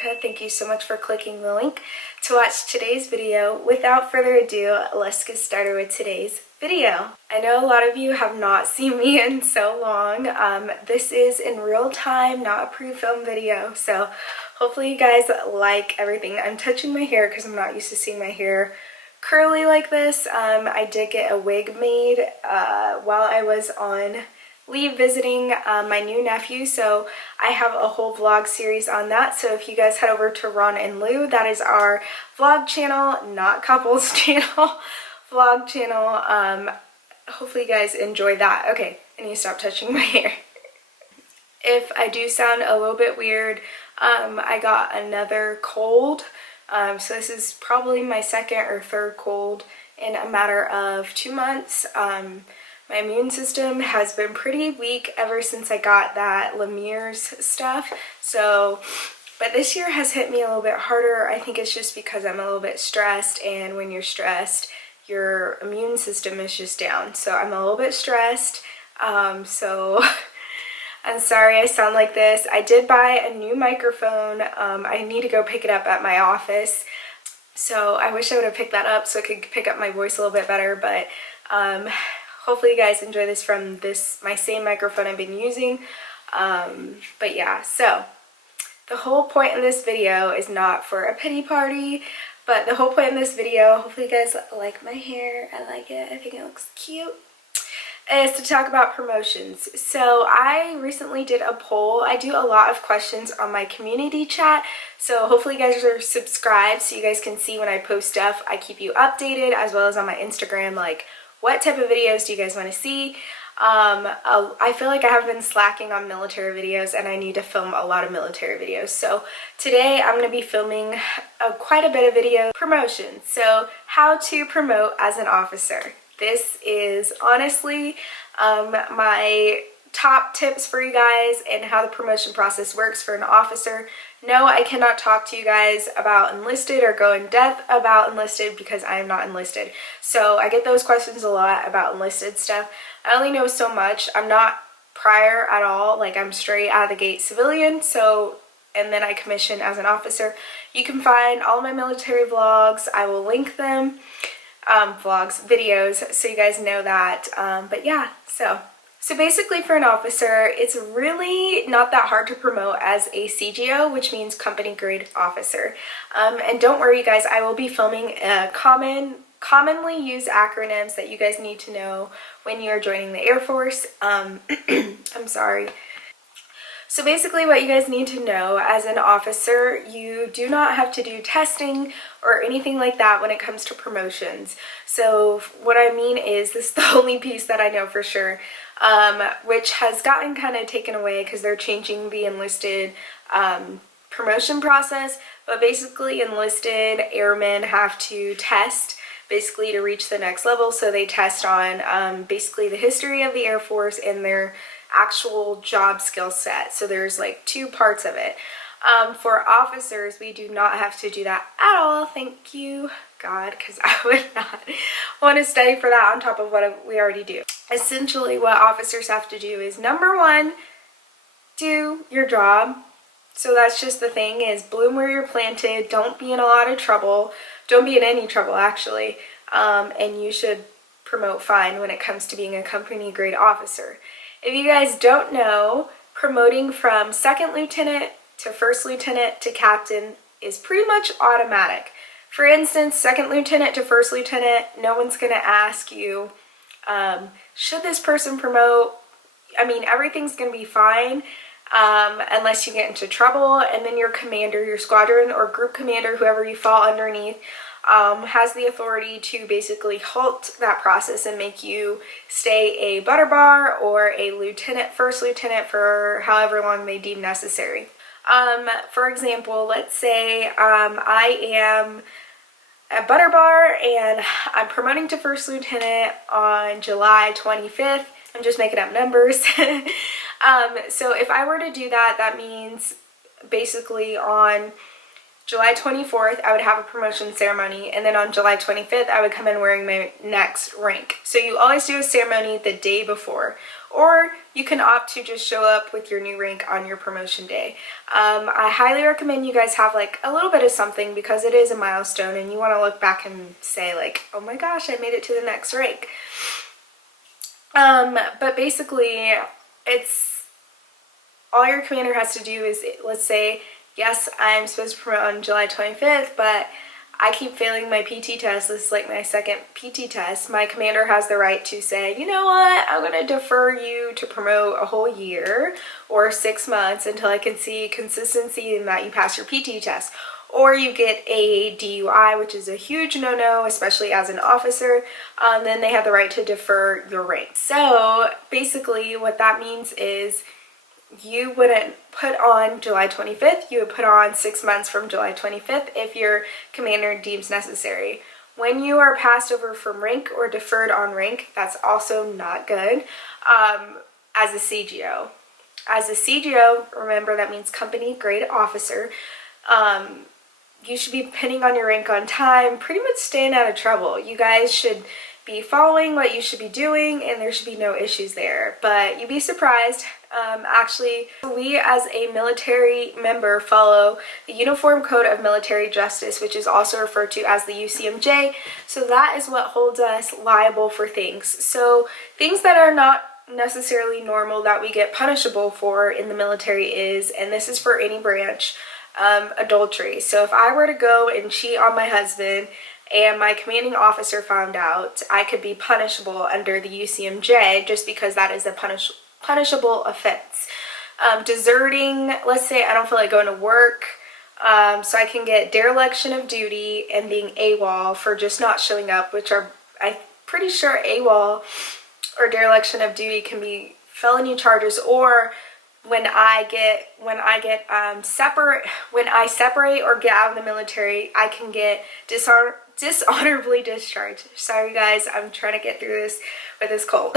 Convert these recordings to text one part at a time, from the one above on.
Veronica. Thank you so much for clicking the link to watch today's video. Without further ado, let's get started with today's video. I know a lot of you have not seen me in so long. This is in real time, not a pre-film video, so hopefully you guys like everything. I'm touching my hair because I'm not used to seeing my hair curly like this. I did get a wig made while I was on leave visiting my new nephew, so I have a whole vlog series on that. So if you guys head over to Ron and Lou, that is our vlog channel, not couples channel, vlog channel. Hopefully you guys enjoy that. Okay, I need to stop touching my hair. If I do sound a little bit weird, I got another cold. So this is probably my second or third cold in a matter of 2 months. My immune system has been pretty weak ever since I got that Lemire's stuff. So, but this year has hit me a little bit harder. I think it's just because I'm a little bit stressed, and when you're stressed, your immune system is just down. So I'm a little bit stressed. So I'm sorry I sound like this. I did buy a new microphone. I need to go pick it up at my office. So I wish I would have picked that up so I could pick up my voice a little bit better, but hopefully you guys enjoy this from my same microphone I've been using. But yeah, so the whole point of this video is not for a pity party, but the whole point of this video, hopefully you guys like my hair. I like it. I think it looks cute. Is to talk about promotions. So I recently did a poll. I do a lot of questions on my community chat, so hopefully you guys are subscribed so you guys can see when I post stuff. I keep you updated, as well as on my Instagram, like what type of videos do you guys want to see. I feel like I have been slacking on military videos, and I need to film a lot of military videos. So today I'm going to be filming quite a bit of video promotions. So how to promote as an officer. This is honestly my top tips for you guys and how the promotion process works for an officer. No, I cannot talk to you guys about enlisted or go in depth about enlisted because I am not enlisted. So I get those questions a lot about enlisted stuff. I only know so much. I'm not prior at all. Like, I'm straight out of the gate civilian. So, and then I commission as an officer. You can find all my military vlogs. I will link them. Vlogs, videos, so you guys know that. But yeah, so basically for an officer, it's really not that hard to promote as a CGO, which means company grade officer. And don't worry you guys, I will be filming commonly used acronyms that you guys need to know when you are joining the Air Force. I'm sorry. So basically what you guys need to know as an officer, you do not have to do testing or anything like that when it comes to promotions. So what I mean is, this is the only piece that I know for sure, which has gotten kind of taken away because they're changing the enlisted promotion process. But basically enlisted airmen have to test basically to reach the next level. So they test on basically the history of the Air Force and their actual job skill set. So there's like two parts of it. For officers, we do not have to do that at all, thank you God, because I would not want to study for that on top of what we already do. Essentially what officers have to do is, number one, do your job. So that's just the thing, is bloom where you're planted, don't be in a lot of trouble, don't be in any trouble actually, and you should promote fine when it comes to being a company grade officer. If you guys don't know, promoting from second lieutenant to first lieutenant to captain is pretty much automatic. For instance, second lieutenant to first lieutenant, no one's going to ask you, should this person promote? I mean, everything's going to be fine unless you get into trouble, and then your commander, your squadron or group commander, whoever you fall underneath, has the authority to basically halt that process and make you stay a butter bar or a lieutenant, first lieutenant, for however long they deem necessary. For example, let's say I am a butter bar and I'm promoting to first lieutenant on July 25th. I'm just making up numbers. So if I were to do that, that means basically on July 24th, I would have a promotion ceremony, and then on July 25th, I would come in wearing my next rank. So you always do a ceremony the day before, or you can opt to just show up with your new rank on your promotion day. I highly recommend you guys have like a little bit of something because it is a milestone and you want to look back and say like, oh my gosh, I made it to the next rank. But basically, it's all your commander has to do is, let's say, yes, I'm supposed to promote on July 25th, but I keep failing my PT test. This is like my second PT test. My commander has the right to say, you know what, I'm going to defer you to promote a whole year or 6 months until I can see consistency in that you pass your PT test. Or you get a DUI, which is a huge no-no, especially as an officer, then they have the right to defer your rank. So basically what that means is you wouldn't put on July 25th, you would put on 6 months from July 25th if your commander deems necessary. When you are passed over from rank or deferred on rank, that's also not good as a CGO. As a CGO, remember that means company grade officer, you should be pinning on your rank on time, pretty much staying out of trouble. You guys should be following what you should be doing and there should be no issues there, but you'd be surprised. Actually, we as a military member follow the Uniform Code of Military Justice, which is also referred to as the UCMJ, so that is what holds us liable for things. So things that are not necessarily normal that we get punishable for in the military is, and this is for any branch, adultery. So if I were to go and cheat on my husband and my commanding officer found out, I could be punishable under the UCMJ just because that is a punishable offense. Deserting, let's say I don't feel like going to work, so I can get dereliction of duty and being AWOL for just not showing up, which are, I'm pretty sure AWOL or dereliction of duty can be felony charges, or when I separate or get out of the military, I can get dishonorably discharged. Sorry guys, I'm trying to get through this with this cold.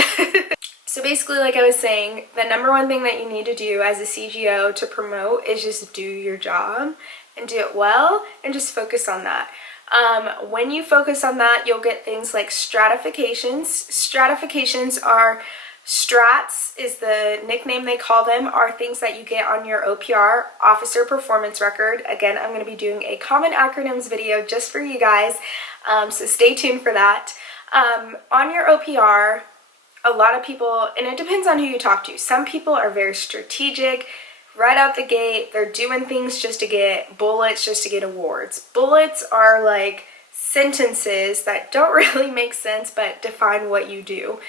So basically, like I was saying, the number one thing that you need to do as a CGO to promote is just do your job and do it well and just focus on that. When you focus on that, you'll get things like stratifications. Stratifications are strats is the nickname they call them, are things that you get on your OPR, Officer Performance Record. Again, I'm going to be doing a common acronyms video just for you guys, so stay tuned for that. On your OPR, a lot of people, and it depends on who you talk to, some people are very strategic right out the gate. They're doing things just to get bullets, just to get awards. Bullets are like sentences that don't really make sense but define what you do.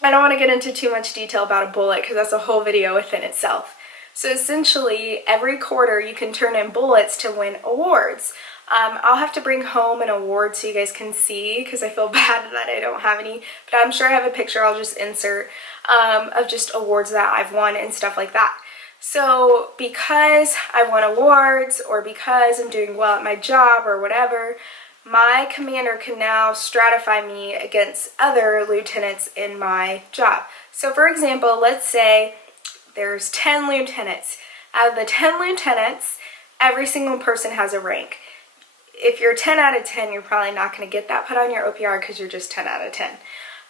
I don't want to get into too much detail about a bullet because that's a whole video within itself. So essentially, every quarter you can turn in bullets to win awards. I'll have to bring home an award so you guys can see because I feel bad that I don't have any, but I'm sure I have a picture I'll just insert of just awards that I've won and stuff like that. So because I won awards or because I'm doing well at my job or whatever, my commander can now stratify me against other lieutenants in my job. So for example, let's say there's 10 lieutenants. Out of the 10 lieutenants, every single person has a rank. If you're 10 out of 10, you're probably not going to get that put on your OPR because you're just 10 out of 10.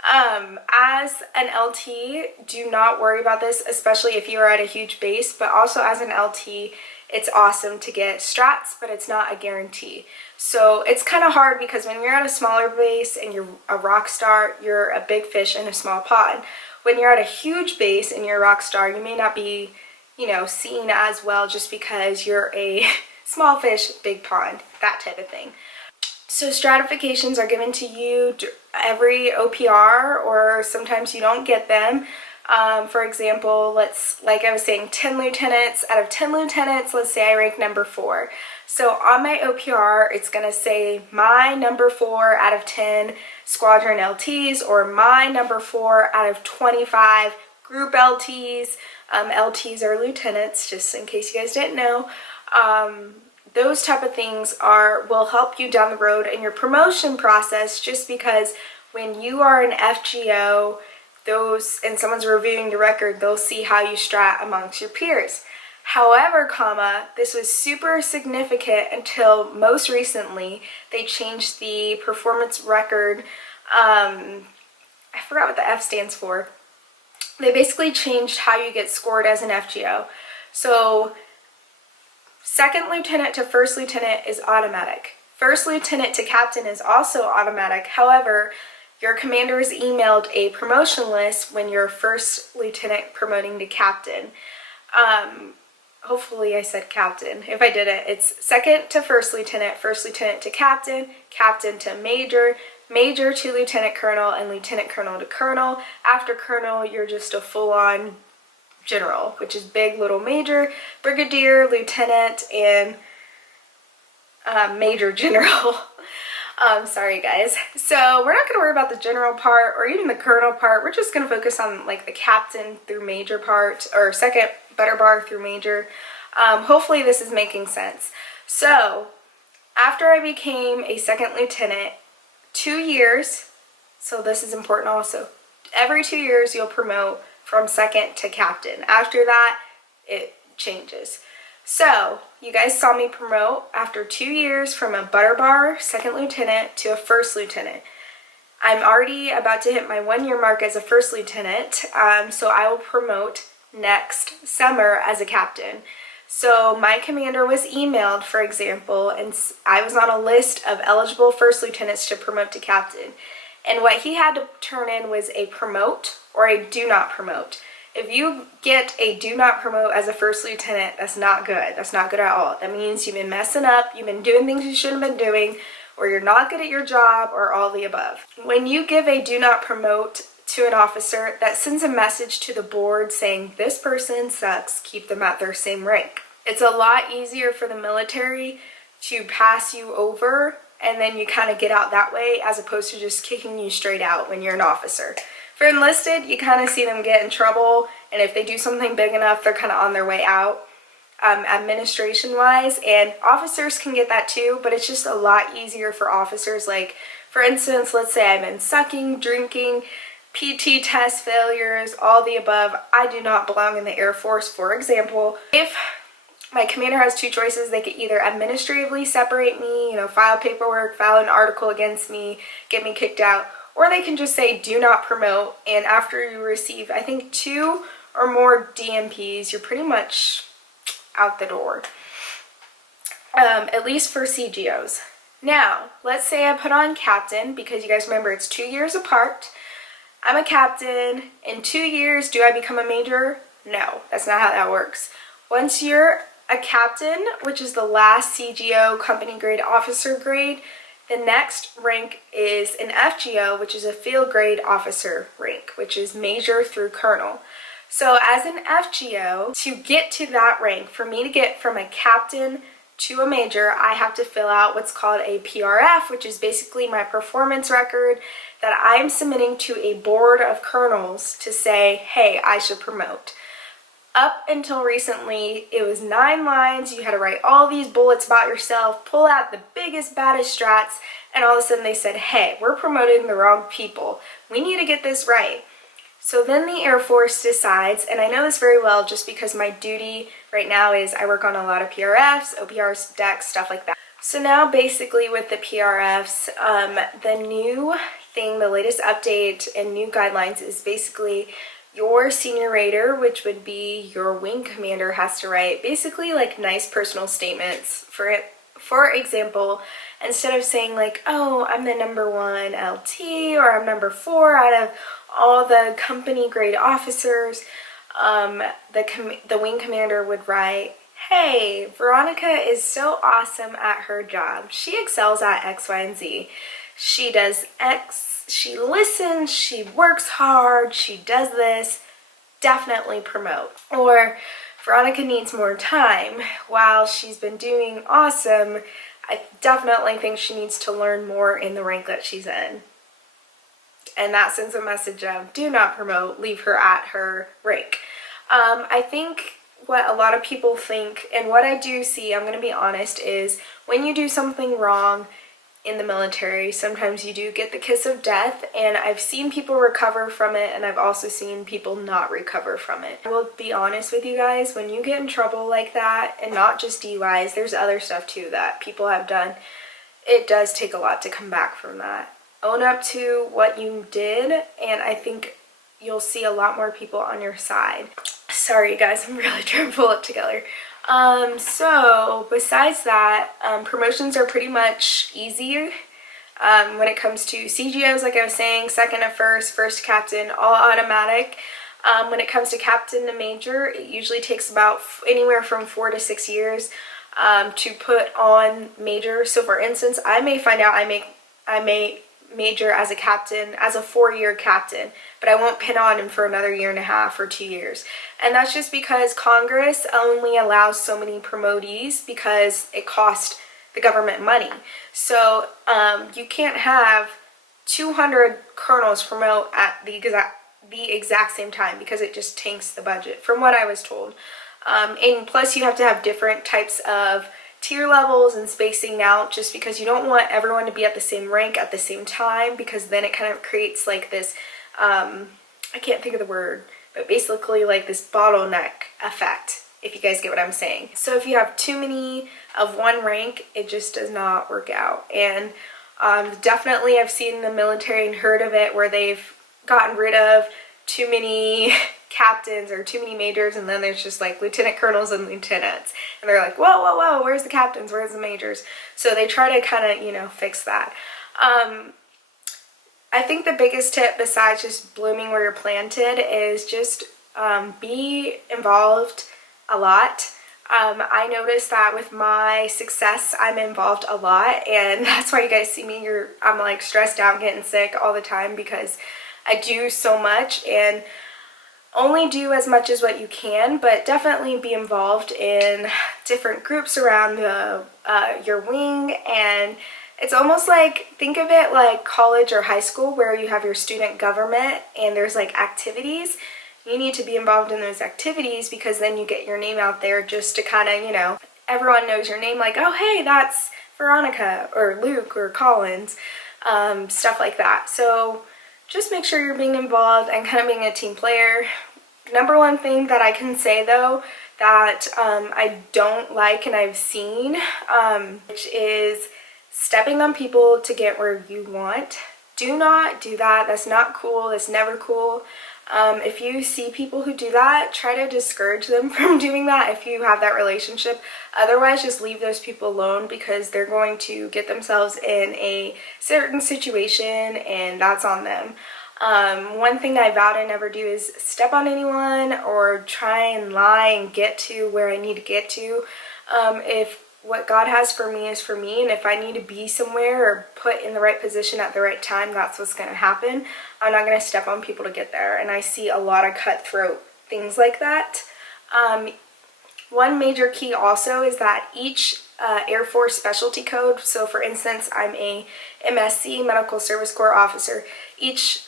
As an LT, do not worry about this, especially if you are at a huge base, but also as an LT, it's awesome to get strats, but it's not a guarantee. So it's kind of hard because when you're at a smaller base and you're a rock star, you're a big fish in a small pond. When you're at a huge base and you're a rock star, you may not be, seen as well just because you're a small fish, big pond, that type of thing. So stratifications are given to you every OPR, or sometimes you don't get them. For example, like I was saying, 10 lieutenants. Out of 10 lieutenants, let's say I rank number 4. So on my OPR, it's going to say my number 4 out of 10 squadron LTs, or my number 4 out of 25 group LTs. LTs are lieutenants, just in case you guys didn't know. Those type of things will help you down the road in your promotion process, just because when you are an FGO, and someone's reviewing your record, they'll see how you strat amongst your peers. However, this was super significant until most recently they changed the performance record. I forgot what the F stands for. They basically changed how you get scored as an FGO. So second lieutenant to first lieutenant is automatic. First lieutenant to captain is also automatic. However, your commander is emailed a promotion list when you're first lieutenant promoting to captain. Hopefully I said captain. If I didn't, it's second to first lieutenant to captain, captain to major, major to lieutenant colonel, and lieutenant colonel to colonel. After colonel, you're just a full-on general, which is big, little, major, brigadier, lieutenant, and major general. Sorry guys. So we're not going to worry about the general part or even the colonel part. We're just going to focus on like the captain through major part, or second butter bar through major. Hopefully this is making sense. So after I became a second lieutenant, 2 years, so this is important also, every 2 years you'll promote from second to captain. After that, it changes. So you guys saw me promote after 2 years from a butter bar second lieutenant to a first lieutenant. I'm already about to hit my 1 year mark as a first lieutenant, so I will promote next summer as a captain. So my commander was emailed, for example, and I was on a list of eligible first lieutenants to promote to captain. And what he had to turn in was a promote or a do not promote. If you get a do not promote as a first lieutenant, that's not good. That's not good at all. That means you've been messing up, you've been doing things you shouldn't have been doing, or you're not good at your job, or all the above. When you give a do not promote to an officer, that sends a message to the board saying this person sucks, keep them at their same rank. It's a lot easier for the military to pass you over and then you kind of get out that way, as opposed to just kicking you straight out when you're an officer. For enlisted, you kind of see them get in trouble, and if they do something big enough, they're kind of on their way out, administration wise, and officers can get that too, but it's just a lot easier for officers. Like, for instance, let's say I've been sucking, drinking, PT test failures, all the above. I do not belong in the Air Force, for example. If my commander has two choices, they could either administratively separate me, file paperwork, file an article against me, get me kicked out, or they can just say do not promote, and after you receive, I think, 2 or more DMPs, you're pretty much out the door, at least for CGOs. Now, let's say I put on captain, because you guys remember it's 2 years apart. I'm a captain. In 2 years, do I become a major? No, that's not how that works. Once you're a captain, which is the last CGO, company grade officer grade, the next rank is an FGO, which is a field grade officer rank, which is major through colonel. So as an FGO, to get to that rank, for me to get from a captain to a major, I have to fill out what's called a PRF, which is basically my performance record that I'm submitting to a board of colonels to say, hey, I should promote. Up until recently, it was 9 lines. You had to write all these bullets about yourself, pull out the biggest, baddest strats, and all of a sudden they said, hey, we're promoting the wrong people. We need to get this right. So then the Air Force decides, and I know this very well just because my duty right now is I work on a lot of PRFs, OPRs, decks, stuff like that. So now basically with the PRFs, the new thing, the latest update and new guidelines is basically your senior rater, which would be your wing commander, has to write basically like nice personal statements. For example, instead of saying like, oh, I'm the number 1 LT or I'm number 4 out of all the company grade officers, the wing commander would write, hey, Veronica is so awesome at her job. She excels at X, Y, and Z. She does X. She listens, she works hard, she does this, definitely promote. Or Veronica needs more time. While she's been doing awesome, I definitely think she needs to learn more in the rank that she's in. And that sends a message of do not promote, leave her at her rank. I think what a lot of people think, and what I do see, I'm going to be honest, is when you do something wrong, in the military, sometimes you do get the kiss of death, and I've seen people recover from it, and I've also seen people not recover from it. I will be honest with you guys, when you get in trouble like that, and not just DUIs, there's other stuff too that people have done, it does take a lot to come back from that. Own up to what you did, and I think you'll see a lot more people on your side. Sorry guys, I'm really trying to pull it together. So besides that, promotions are pretty much easy when it comes to CGOs, like I was saying, second to first, first to captain, all automatic. When it comes to captain to major, it usually takes about anywhere from 4 to 6 years to put on major. So for instance, I may find out I may major as a captain, as a 4-year captain, but I won't pin on him for another 1.5 or 2 years. And that's just because Congress only allows so many promotees because it costs the government money. So you can't have 200 colonels promote at the exact same time because it just tanks the budget, from what I was told. And plus you have to have different types of tier levels and spacing out, just because you don't want everyone to be at the same rank at the same time, because then it kind of creates like this I can't think of the word, but basically like this bottleneck effect, if you guys get what I'm saying. So if you have too many of one rank, it just does not work out. And definitely I've seen the military and heard of it where they've gotten rid of too many captains or too many majors, and then there's just like lieutenant colonels and lieutenants, and they're like, whoa, whoa, whoa, where's the captains, where's the majors? So they try to kind of, you know, fix that. I think the biggest tip, besides just blooming where you're planted, is just be involved a lot. I noticed that with my success, I'm involved a lot, and that's why you guys see me, I'm like stressed out, getting sick all the time, because I do so much. And only do as much as what you can, but definitely be involved in different groups around the your wing. And it's almost like, think of it like college or high school, where you have your student government and there's like activities. You need to be involved in those activities, because then you get your name out there, just to kind of, you know, everyone knows your name, like, oh hey, that's Veronica or Luke or Collins, stuff like that. So just make sure you're being involved and kind of being a team player. Number one thing that I can say though that I don't like, and I've seen, which is stepping on people to get where you want. Do not do that. That's not cool. That's never cool. If you see people who do that, try to discourage them from doing that if you have that relationship. Otherwise, just leave those people alone, because they're going to get themselves in a certain situation, and that's on them. One thing I vow to never do is step on anyone or try and lie and get to where I need to get to. If what God has for me is for me, and if I need to be somewhere or put in the right position at the right time, that's what's going to happen. I'm not going to step on people to get there, and I see a lot of cutthroat things like that. One major key also is that each Air Force specialty code, so for instance, I'm a MSc, Medical Service Corps officer, each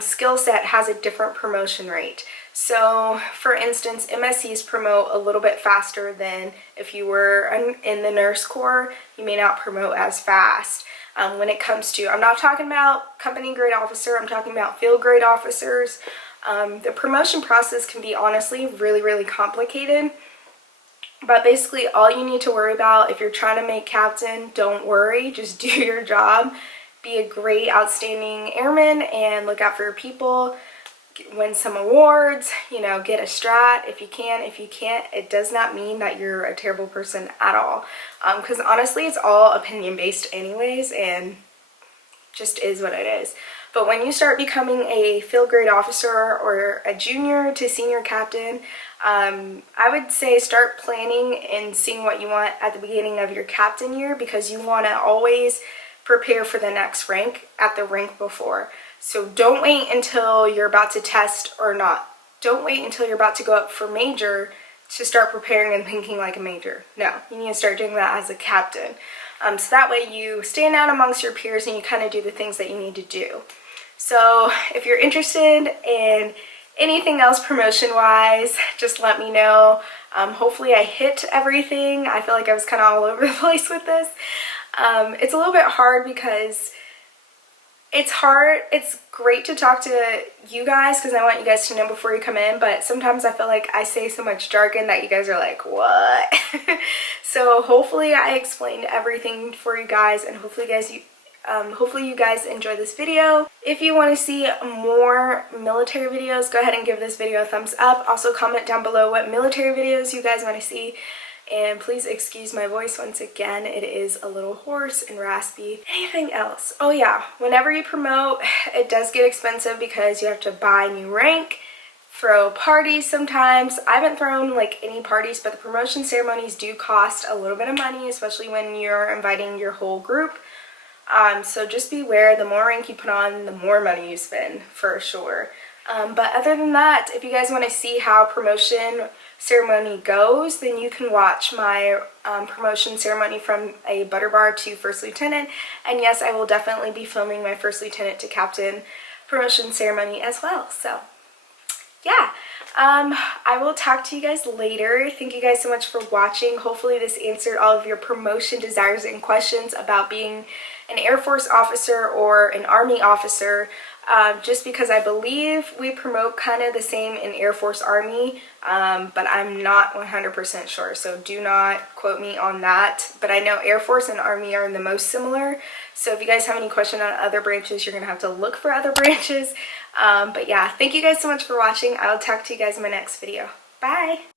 skill set has a different promotion rate. So for instance, MSCs promote a little bit faster than if you were in the nurse corps. You may not promote as fast. When it comes to, I'm not talking about company grade officer, I'm talking about field grade officers. The promotion process can be honestly really, really complicated. But basically all you need to worry about, if you're trying to make captain, don't worry, just do your job. Be a great, outstanding airman and look out for your people. Win some awards, you know, get a strat if you can. If you can't, it does not mean that you're a terrible person at all. Because honestly, it's all opinion based anyways, and just is what it is. But when you start becoming a field grade officer or a junior to senior captain, I would say start planning and seeing what you want at the beginning of your captain year, because you want to always prepare for the next rank at the rank before. So don't wait until you're about to test, or not. Don't wait until you're about to go up for major to start preparing and thinking like a major. No, you need to start doing that as a captain. So that way you stand out amongst your peers and you kind of do the things that you need to do. So if you're interested in anything else promotion-wise, just let me know. Hopefully I hit everything. I feel like I was kind of all over the place with this. It's a little bit hard because it's great to talk to you guys because I want you guys to know before you come in, but sometimes I feel like I say so much jargon that you guys are like, what? So hopefully I explained everything for you guys, and hopefully you guys enjoy this video. If you want to see more military videos, go ahead and give this video a thumbs up. Also comment down below what military videos you guys want to see. And please excuse my voice once again, it is a little hoarse and raspy. Anything else? Oh yeah, whenever you promote, it does get expensive because you have to buy new rank, throw parties sometimes. I haven't thrown like any parties, but the promotion ceremonies do cost a little bit of money, especially when you're inviting your whole group. So just beware, the more rank you put on, the more money you spend, for sure. But other than that, if you guys want to see how promotion ceremony goes, then you can watch my promotion ceremony from a butter bar to first lieutenant. And yes, I will definitely be filming my first lieutenant to captain promotion ceremony as well. So yeah, I will talk to you guys later. Thank you guys so much for watching. Hopefully this answered all of your promotion desires and questions about being an Air Force officer or an Army officer. Just because I believe we promote kind of the same in Air Force Army, but I'm not 100% sure, so do not quote me on that. But I know Air Force and Army are the most similar, so if you guys have any question on other branches, you're gonna have to look for other branches. But yeah, thank you guys so much for watching. I'll talk to you guys in my next video. Bye!